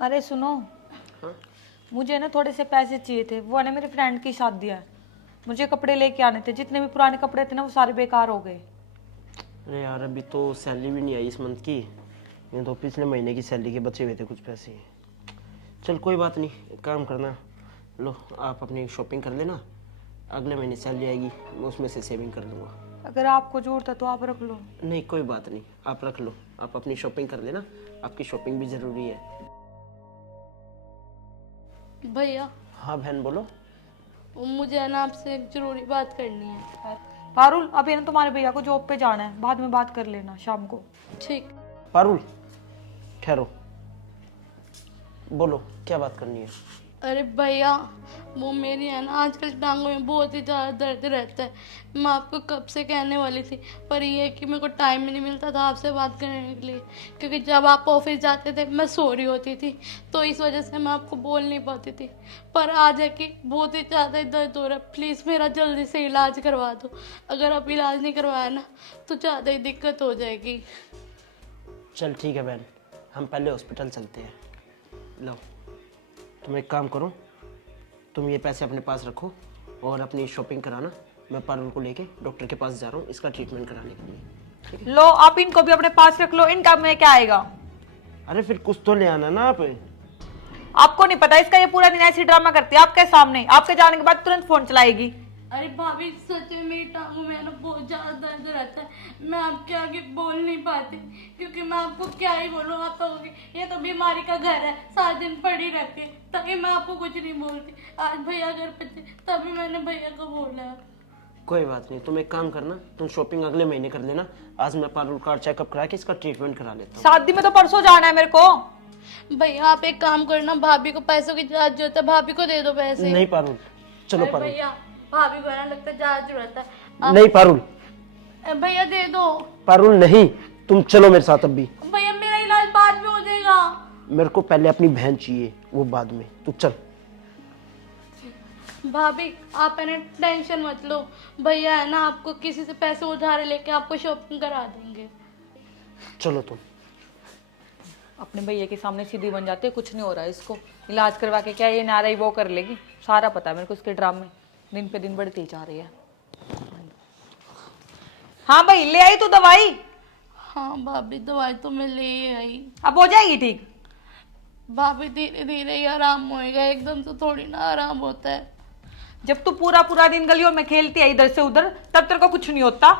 अरे सुनो। हाँ? मुझे ना थोड़े से पैसे चाहिए थे, वो है ना मेरी फ्रेंड की शादी है, मुझे कपड़े लेके आने थे। जितने भी पुराने कपड़े थे ना वो सारे बेकार हो गए। अरे यार अभी तो सैलरी भी नहीं आई इस मंथ की। ये तो पिछले महीने की सैलरी के बचे हुए थे कुछ पैसे। चल कोई बात नहीं, एक काम करना, लो आप अपनी शॉपिंग कर लेना, अगले महीने सैलरी आएगी मैं उसमें से सेविंग कर लूँगा। अगर आपको जरूरत है तो आप रख लो। नहीं कोई बात नहीं, आप रख लो, आप अपनी शॉपिंग कर लेना, आपकी शॉपिंग भी ज़रूरी है। भैया हाँ बहन बोलो। मुझे है ना आपसे एक जरूरी बात करनी है। पारुल अभी ना तुम्हारे भैया को जॉब पे जाना है, बाद में बात कर लेना शाम को। ठीक। पारुल ठहरो, बोलो क्या बात करनी है। अरे भैया वो मेरी है ना आजकल टांगों में बहुत ही ज़्यादा दर्द रहता है। मैं आपको कब से कहने वाली थी, पर ये है कि मेरे को टाइम ही नहीं मिलता था आपसे बात करने के लिए, क्योंकि जब आप ऑफिस जाते थे मैं सो रही होती थी, तो इस वजह से मैं आपको बोल नहीं पाती थी। पर आज है कि बहुत ही ज़्यादा दर्द हो रहा है, प्लीज़ मेरा जल्दी से इलाज करवा दो। अगर आप इलाज नहीं करवाया ना तो ज़्यादा ही दिक्कत हो जाएगी। चल ठीक है बहन, हम पहले हॉस्पिटल चलते हैं। लो तुम एक काम करो, तुम ये पैसे अपने पास रखो और अपनी शॉपिंग कराना, मैं पारुल को लेके डॉक्टर के पास जा रहा हूँ इसका ट्रीटमेंट कराने के लिए। लो आप इनको भी अपने पास रख लो, इनका में क्या आएगा। अरे फिर कुछ तो ले आना ना आप। आपको नहीं पता, इसका ये पूरा दिन ऐसी ड्रामा करती है आपके सामने, आपके जाने के बाद तुरंत फोन चलाएगी। अरे भाभी सच में मेरी टांगों में ना बहुत ज़्यादा दर्द रहता है, मैं आपके आगे बोल नहीं पाती, क्योंकि मैं आपको क्या ही बोलूँ, आप कहोगे ये तो बीमारी का घर है, सारा दिन पड़ी रहती है, तभी मैं आपको कुछ नहीं बोलती। आज भैया घर पे थे तभी मैंने भैया को बोला। कोई बात नहीं, तुम एक काम करना, तुम शॉपिंग अगले महीने कर लेना, आज मैं पारुल का चेकअप करा के इसका ट्रीटमेंट करा लेता हूँ। शादी में तो परसों जाना है मेरे को। भैया आप एक काम करना, भाभी को पैसों की जरूरत है, भाभी को दे दो पैसे। नहीं पारुल, चलो अरे पारुल। भैया भाभी को ना लगता है ज्यादा जरूरत है। नहीं पारुल। भैया दे दो। पारुल नहीं, तुम चलो मेरे साथ। अब भी भैया मेरा इलाज बाद में हो जाएगा। मेरे को पहले अपनी बहन चाहिए, वो बाद में, तू चल। भाभी आप है ना टेंशन मत लो, भैया है ना आपको किसी से पैसे उधार लेके आपको शॉपिंग करा देंगे। चलो तुम। अपने भैया के सामने सीधी बन जाते, कुछ नहीं हो रहा है इसको, इलाज करवा के क्या ये नाराई वो कर लेगी। सारा पता है मेरे को इसके ड्रामे, दिन पे दिन बढ़ती जा रही है। हाँ भाई ले आई तू दवाई? हाँ भाभी दवाई तो मैं ले आई। अब हो जाएगी ठीक? भाभी धीरे धीरे ही आराम होएगा, एकदम से थोड़ी ना आराम होता है। जब तू पूरा पूरा दिन गलियों में खेलती है इधर से उधर, तब तेरे को कुछ नहीं होता।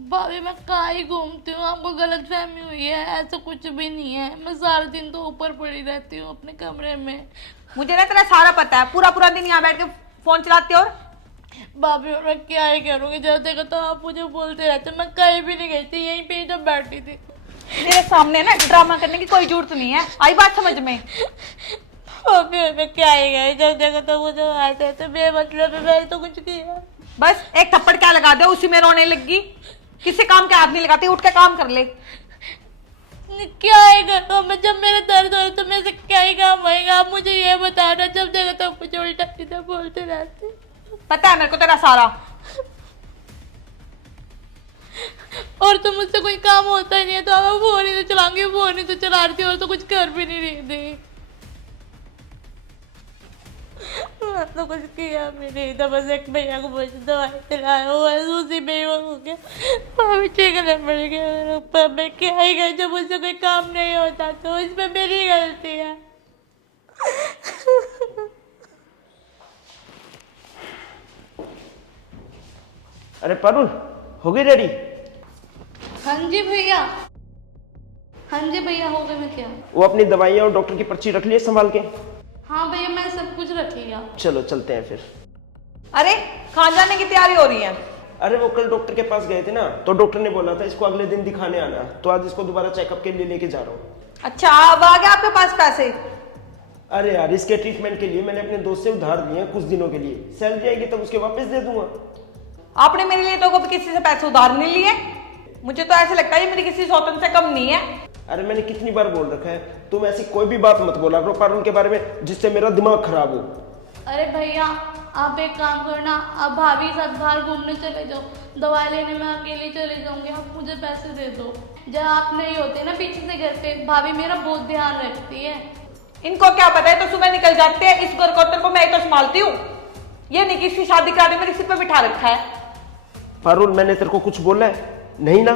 भाभी मैं कहाँ ही घूमती हूँ, आपको गलत फहमी हुई है, ऐसा कुछ भी नहीं है। मैं सारा दिन तो ऊपर पड़ी रहती हूँ अपने कमरे में। मुझे ना तेरा सारा पता है, पूरा पूरा दिन यहाँ बैठ के फोन चलाते। और भाभी और मैं क्या ही करूँगी, जब देखो तो आप मुझे बोलते रहते। मैं कहीं भी नहीं गई थी, यहीं पे जब बैठी थी। मेरे सामने ना ड्रामा करने की कोई जरूरत नहीं है, आई बात समझ में? भाभी और मैं क्या ही गई, जब देखो तो मुझे आते थे बेमतलब में, मैंने तो कुछ किया। बस एक थप्पड़ क्या लगा दे, उसी में रोने लगी। किसी काम के हाथ नहीं लगाती, उठ के काम कर ले। क्या ही करूँ मैं, जब मेरे दर्द हो तो मेरे से क्या ही काम होएगा। आप मुझे ये बताना, जब देखो तो मुझे उल्टा सीधा बोलते रहते। पता है मेरे को तेरा सारा। और तो मुझसे कोई काम होता ही नहीं है, तो आप फोन ही तो चलाऊंगी, फोन ही तो चला रही थी, और तो कुछ कर भी नहीं रही थी। मैं तो कुछ किया भी नहीं था, बस एक भैया को मुझे दवाई दिलाया हुआ है, उसी में ही वो हो गया। अभी चिकने पड़ गया मेरे ऊपर, मैं क्या ही गई, जब मुझसे कोई काम नहीं होता तो इसमें मेरी गलती है। अरे पारुल हो गई रेडी? हाँ जी भैया, हाँ जी भैया हो गए। मैं क्या, वो अपनी दवाइयाँ और डॉक्टर की पर्ची रख लिए संभाल के? हाँ भैया मैं सब कुछ रखिएगा। चलो चलते हैं फिर। अरे कहाँ जाने की तैयारी हो रही है? अरे वो कल डॉक्टर के पास गए थे ना, तो डॉक्टर ने बोला था इसको अगले दिन दिखाने आना, तो आज इसको दोबारा चेकअप के लिए लेके जा रहा हूँ। अच्छा अब आ गया आपके पास पैसे? अरे यार इसके ट्रीटमेंट के लिए मैंने अपने दोस्त से उधार दिए हैं कुछ दिनों के लिए, सैलरी आएगी तब उसके वापस दे दूंगा। आपने मेरे लिए तो कभी किसी से पैसे उधार नहीं लिए? मुझे तो ऐसे लगता है ये मेरी किसी सौतन से कम नहीं है। अरे मैंने कितनी बार बोल रखा है, तुम ऐसी कोई भी बात मत बोला करो पारुल के बारे में जिससे मेरा दिमाग खराब हो। अरे भैया आप एक काम करना, आप भाभी के साथ बाहर घूमने चले जाओ, दवाई लेने में अकेले चले जाऊंगी, आप मुझे पैसे दे दो। जब आप नहीं होते ना पीछे से घर पे, भाभी मेरा बहुत ध्यान रखती है। इनको क्या पता है, तो सुबह निकल जाते हैं। इस गोरकोतर को मैं ही तो संभालती हूँ। ये नहीं कि इसकी शादी कराने मेरे सिर पे बिठा रखा है। पारुल, मैंने तेरे को कुछ बोला है? नहीं ना?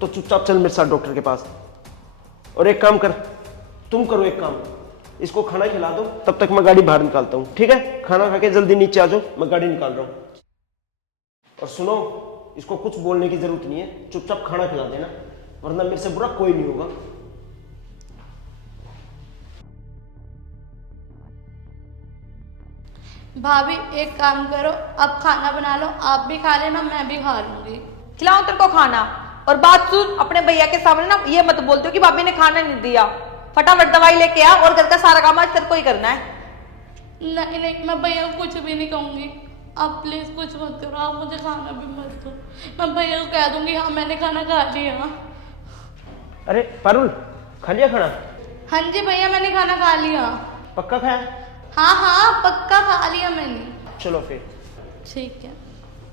तो चुपचाप चल मेरे साथ डॉक्टर के पास। और एक काम कर, तुम करो एक काम, इसको खाना खिला दो, तब तक मैं गाड़ी बाहर निकालता हूँ। ठीक है? खाना खा के जल्दी नीचे आ जाओ, मैं गाड़ी निकाल रहा हूँ। और सुनो, इसको कुछ बोलने की जरूरत नहीं है, चुपचाप खाना खिला देना, वरना मेरे से बुरा कोई नहीं होगा। भाभी एक काम करो, अब खाना बना लो, आप भी खा लेना, मैं भी खा लूंगी। खिलाऊं तेरे को खाना? और बात सुन, अपने भैया के सामने ना ये मत बोलते हो कि भाभी ने खाना नहीं दिया। फटाफट दवाई लेके आ और घर का सारा काम आज तेरे को ही करना है। नहीं नहीं, मैं भैया को कुछ भी नहीं कहूंगी। आप प्लीज कुछ मत करो, आप मुझे खाना भी मत दो। मैं भैया को कह दूंगी हाँ मैंने खाना खा लिया। अरे पारुल, खा लिया खाना? हाँ जी भैया, मैंने खाना खा लिया। पक्का खाया? हाँ हाँ पक्का खा लिया मैंने। चलो फिर। ठीक है।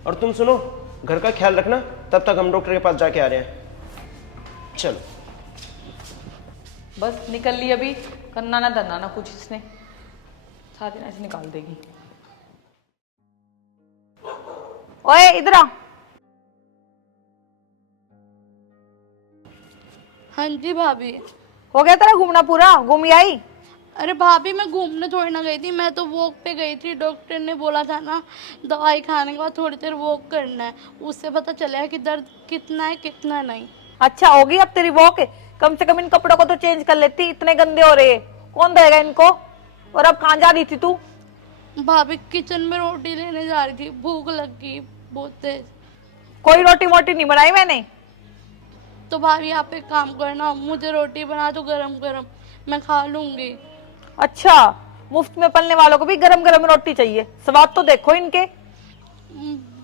और तुम सुनो, घर का ख्याल रखना, तब तक हम डॉक्टर के पास जाके आ रहे हैं। चलो। बस निकल ली अभी, करना ना धरना ना कुछ इसने, सारा दिन ऐसे निकाल देगी। ओए इधर आ। हाँ जी भाभी। हो गया तेरा घूमना पूरा? घूम आई? अरे भाभी मैं घूमने थोड़ी ना गई थी, मैं तो वॉक पे गई थी। डॉक्टर ने बोला था ना दवाई खाने के बाद थोड़ी देर वॉक करना है, उससे पता चलेगा कि दर्द कितना है कितना नहीं। अच्छा होगी अब तेरी वॉक? कम से कम इन कपड़ों को तो चेंज कर लेती, इतने गंदे हो रहे। कौन देगा इनको? और अब कहाँ जा रही थी तू? भाभी किचन में रोटी लेने जा रही थी, भूख लग गई बहुत तेज। कोई रोटी वोटी नहीं बनाई मैंने। तो भाभी आप एक काम करना, मुझे रोटी बना दो गरम गरम, मैं खा लूंगी। अच्छा, मुफ्त में पलने वालों को भी गरम गरम रोटी चाहिए। स्वाद तो देखो इनके।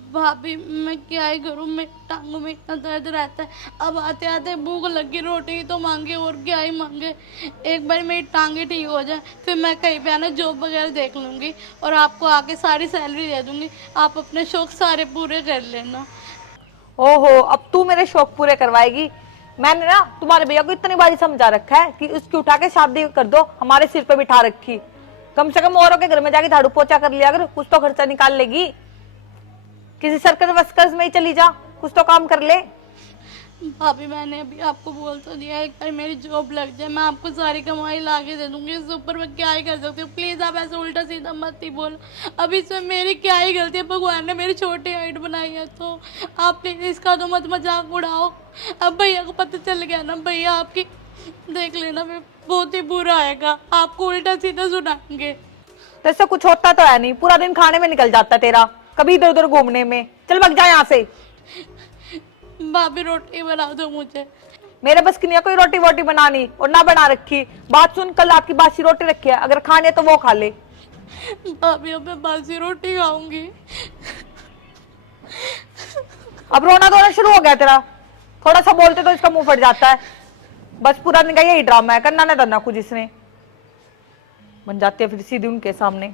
भाभी मैं क्या ही करूँ, मेरी टांगों में इतना दर्द रहता है। अब आते आते भूख लगी, रोटी तो मांगे और क्या ही मांगे। एक बार मेरी टांगे ठीक हो जाए फिर मैं कहीं पे आना जॉब वगैरह देख लूँगी और आपको आके सारी सैलरी दे दूँगी। आप अपने शौक सारे पूरे कर लेना। ओहो, अब तू मेरे शौक पूरे करवाएगी? मैंने ना तुम्हारे भैया को इतनी बारी समझा रखा है कि उसकी उठा के शादी कर दो, हमारे सिर पे बिठा रखी। कम से कम औरों के घर में जाके झाड़ू पोछा कर लिया, अगर कुछ तो खर्चा निकाल लेगी। किसी सर्कस वर्कस में ही चली जा, कुछ तो काम कर ले। भाभी मैंने अभी आपको बोल तो दिया, एक बार मेरी जॉब लग जाए मैं आपको सारी कमाई ला के दे दूंगी। इससे ऊपर मैं क्या ही कर सकती हूँ, प्लीज आप ऐसे उल्टा सीधा मत ही बोलो। अभी इसमें मेरी क्या ही गलती है, भगवान ने मेरी छोटी हाइट बनाई है, तो आप प्लीज इसका तो मत मजाक उड़ाओ। अब भैया को पता चल गया ना, भैया आपकी देख लेना मैं बहुत ही बुरा आएगा, आपको उल्टा सीधा सुनाएंगे। तो इससे कुछ होता तो है नहीं, पूरा दिन खाने में निकल जाता है तेरा, कभी इधर उधर घूमने में। चल भाग जा यहाँ से। भाभी रोटी बना दो मुझे। मेरे बस की नहीं है कोई रोटी वोटी बनानी, और ना बना रखी। बात सुन, कल रात की बासी रोटी रखी है, अगर खाने तो वो खा ले। भाभी अब मैं बासी रोटी खाऊंगी। अब रोना धोना शुरू हो गया तेरा, थोड़ा सा बोलते तो इसका मुंह फट जाता है। बस पूरा दिन का यही ड्रामा है, करना ना धरना कुछ इसने। बन जाती है फिर सीधी उनके सामने।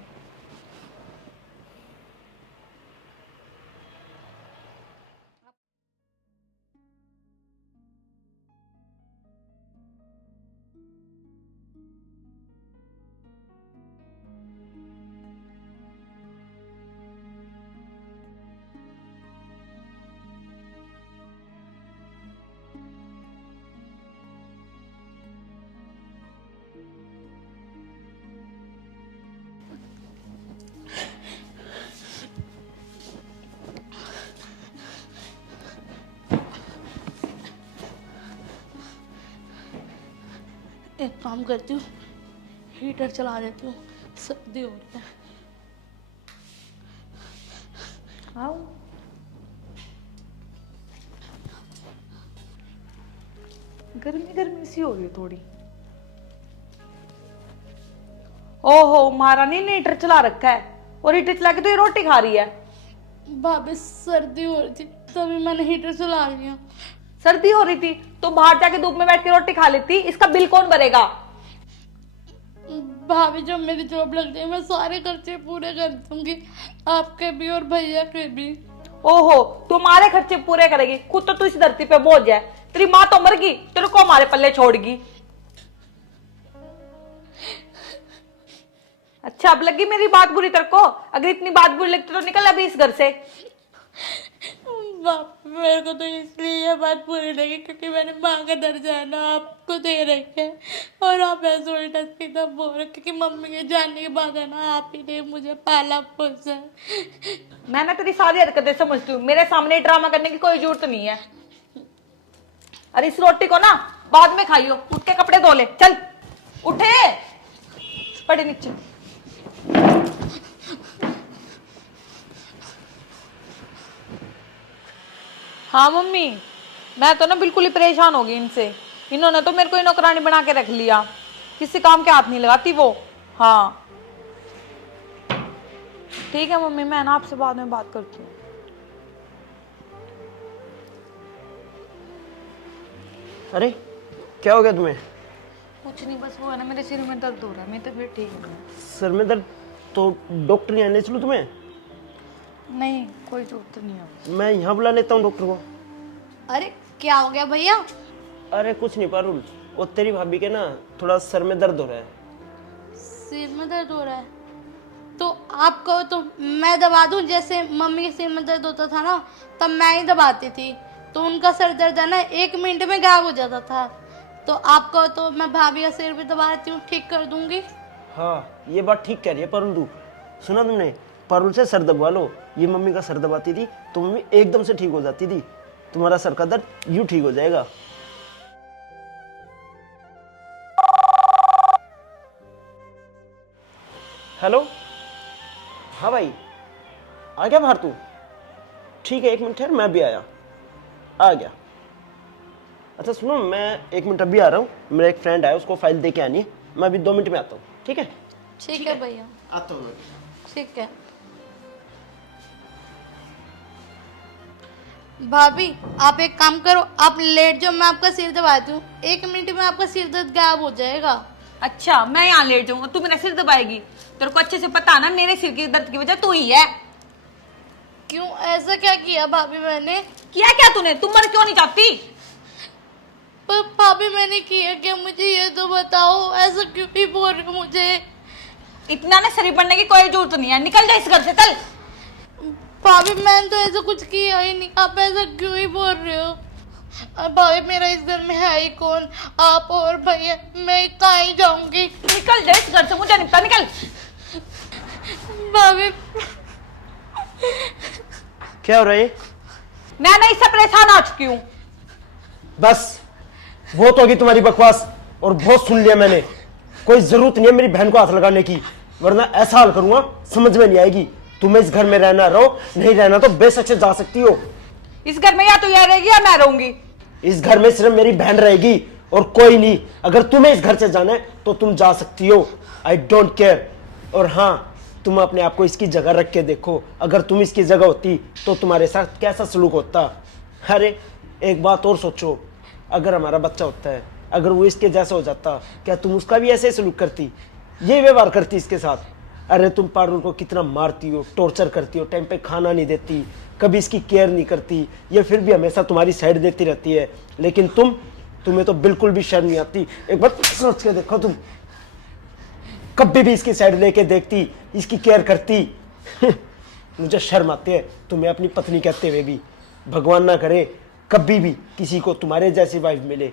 एक काम करती हूँ, हीटर चला देती हूँ, सर्दी हो रही है। आओ। गर्मी गर्मी सी हो रही है थोड़ी। ओहो, महारानी ने हीटर चला रखा है, और हीटर चला के तो ये रोटी खा रही है। भाभी सर्दी हो रही थी तभी मैंने हीटर चला लिया। सर्दी हो रही थी तो बाहर जाके धूप में बैठ के रोटी खा लेती, इसका बिल कौन भरेगा? भाभी जब मेरी जॉब लग जाए मैं सारे खर्चे पूरे कर दूंगी, आपके भी और भैया के भी। ओहो, तुम्हारे खर्चे पूरे करेगी, खुद तो तू इस धरती पे बोझ है। तेरी माँ तो मर गई, तेरे को हमारे पल्ले छोड़गी। अच्छा अब लगी मेरी बात बुरी तेरे को? अगर इतनी बात बुरी लगती तो निकल अभी इस घर से। मेरे को तो इसलिए ये बात बुरी लगी क्योंकि मैंने माँ का दर्जा है ना आपको दे रखा है, और आप ऐसे उल्टा सीधा बोल रहे क्योंकि मम्मी के जाने के बाद है ना आप ही ने मुझे पाला पोसा। मैं ना तेरी सारी हरकतें समझती हूँ, मेरे सामने ड्रामा करने की कोई जरूरत नहीं है। अरे इस रोटी को ना बाद में खाइयो, उठ के कपड़े धो ले, चल उठे, पड़े नीचे। हाँ मम्मी, मैं तो ना बिल्कुल ही परेशान हो गई इनसे। इन्होंने तो मेरे को ही नौकरानी बना के रख लिया, किसी काम के हाथ नहीं लगाती वो। हाँ ठीक है मम्मी, मैं ना आपसे बाद में बात करती हूँ। अरे क्या हो गया तुम्हें? कुछ नहीं, बस वो है ना मेरे सिर में दर्द हो रहा है, मैं तो फिर ठीक है। सर में दर्द? तो डॉक्टर नहीं आने चलूं तुम्हें? नहीं कोई जरूरत नहीं है। मैं यहाँ बुला लेता हूँ डॉक्टर को। अरे क्या हो गया भैया? अरे कुछ नहीं पारुल, वो तेरी भाभी के ना थोड़ा सर में दर्द हो रहा है। सिर में दर्द हो रहा है तो आप कहो तो मैं दबा दूं? जैसे मम्मी के सिर में दर्द होता था ना तब मैं ही दबाती थी, तो उनका सर दर्द है ना 1 मिनट में गायब हो जाता था। तो आप कहो तो मैं भाभी का सिर भी दबाती हूँ, ठीक कर दूंगी। हाँ ये बात ठीक कह रही है पारुल तू। सुना तुमने? पारुल से सर दबवा लो। ये मम्मी का सर दबाती थी तो मम्मी एकदम से ठीक हो जाती थी। तुम्हारा सर का दर्द यूं ठीक हो जाएगा। हेलो, हाँ भाई आ गया बाहर तू? ठीक है 1 मिनट ठहर, मैं भी आया, आ गया। अच्छा सुनो, मैं 1 मिनट अभी आ रहा हूँ, मेरा एक फ्रेंड आया, उसको फाइल दे के आनी है, मैं अभी 2 मिनट में आता हूँ। ठीक है? ठीक है भैया, आता हूँ मैं। ठीक है। भाभी आप एक काम करो, आप लेट जाओ, मैं आपका सिर दबाती हूँ, 1 मिनट में आपका सिर दर्द गायब हो जाएगा। अच्छा मैं यहाँ लेट जाऊंगा, तू मेरा सिर दबाएगी? तेरे को अच्छे से पता ना मेरे सिर के दर्द की वजह तू ही है। क्यों, ऐसा क्या किया भाभी मैंने? किया क्या तूने? तुम मर क्यों नहीं चाहती? पर भाभी मैंने किया क्या, मुझे ये तो बताओ, ऐसा क्यों ही बोल रहे हो मुझे? इतना ना शरीफ बनने की कोई जरूरत नहीं है, निकल जा इस घर से, चल। भाभी मैंने तो ऐसा कुछ किया ही नहीं, आप ऐसा क्यों ही बोल रहे हो? अब भाभी मेरा इस घर में है ही कौन, आप और भैया, मैं कहाँ ही जाऊंगी? निकल जा इस घर से, मुझे निपटा, निकल। भाभी क्या हो रहा है? मैं ना इससे परेशान आ चुकी हूँ। बस बहुत होगी तुम्हारी बकवास, और बहुत सुन लिया मैंने। कोई जरूरत नहीं है मेरी बहन को हाथ लगाने की, वरना ऐसा हाल करूंगा समझ में नहीं आएगी। तुम्हें इस घर में रहना रहो, नहीं रहना तो बेशक से जा सकती हो। इस घर में या तो यह रहेगी या मैं रहूंगी। इस घर में सिर्फ मेरी बहन रहेगी और कोई नहीं। अगर तुम्हें इस घर से जाना है तो तुम जा सकती हो, आई डोंट केयर। और हाँ, तुम अपने आप को इसकी जगह रख के देखो, अगर तुम इसकी जगह होती तो तुम्हारे साथ कैसा सलूक होता। अरे एक बात और सोचो, अगर हमारा बच्चा होता है, अगर वो इसके जैसा हो जाता, क्या तुम उसका भी ऐसे ही सलूक करती, ये व्यवहार करती इसके साथ? अरे तुम पारुल को कितना मारती हो, टॉर्चर करती हो, टाइम पे खाना नहीं देती, कभी इसकी केयर नहीं करती, ये फिर भी हमेशा तुम्हारी साइड देती रहती है। लेकिन तुम्हें तो बिल्कुल भी शर्म नहीं आती। एक बार सोच के देखो, तुम कभी भी इसकी साइड लेके देखती, इसकी केयर करती? मुझे शर्म आती है तुम्हें अपनी पत्नी कहते हुए भी। भगवान ना करे कभी भी किसी को तुम्हारे जैसी वाइफ मिले।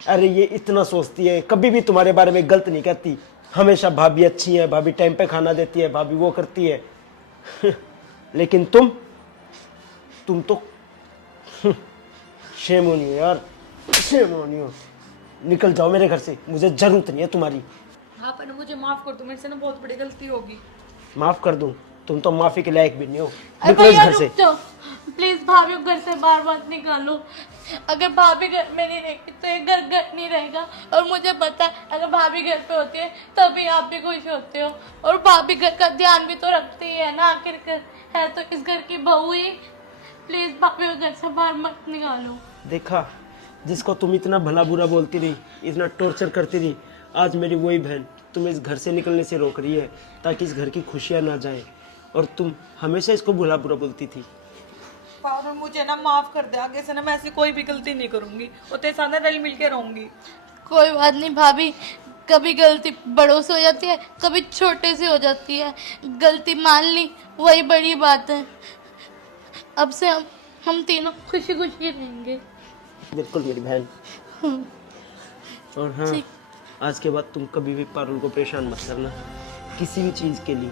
अरे ये इतना सोचती है, कभी भी तुम्हारे बारे में गलत नहीं कहती, हमेशा भाभी अच्छी है, भाभी टाइम पे खाना देती है, भाभी वो करती है। लेकिन तुम तो शेम होनी हो यार, शेम होनी हो। निकल जाओ मेरे घर से, मुझे जरूरत नहीं है तुम्हारी। हाँ पर मुझे माफ कर दो, मेरे से ना बहुत बड़ी गलती होगी। माफ कर दूं? तुम तो माफी के लायक भी नहीं हो। अरे निकलो इस भैया घर से। रुक जाओ प्लीज, भाभी को घर से बार मत निकालो। अगर भाभी घर में नहीं रहेगी तो ये घर घर नहीं रहेगा, और मुझे पता है अगर भाभी घर पे होती है तभी आप भी खुश होते हो, और भाभी घर का ध्यान भी तो रखती है ना, आखिर है तो इस घर की बहू ही। प्लीज भाभी को घर से बाहर मत निकालो। देखा, जिसको तुम इतना भला बुरा बोलती रही, इतना टॉर्चर करती रही, आज मेरी वही बहन तुम्हें इस घर से निकलने से रोक रही है ताकि इस घर की खुशियां ना जाए, और तुम हमेशा इसको भला बुरा बोलती थी। पारुल मुझे ना माफ कर दे, आगे से ना मैं ऐसी कोई भी गलती नहीं करूंगी और तेरे साथ ना रल मिल के रहूंगी। कोई बात नहीं भाभी, कभी गलती बड़ों से हो जाती है, कभी छोटे से हो जाती है। गलती मान ली वही बड़ी बात है। अब से हम तीनों खुशी खुशी रहेंगे। बिल्कुल मेरी बहन। और हाँ, ठीक। आज के बाद तुम कभी भी पारुल को परेशान मत करना किसी भी चीज़ के लिए।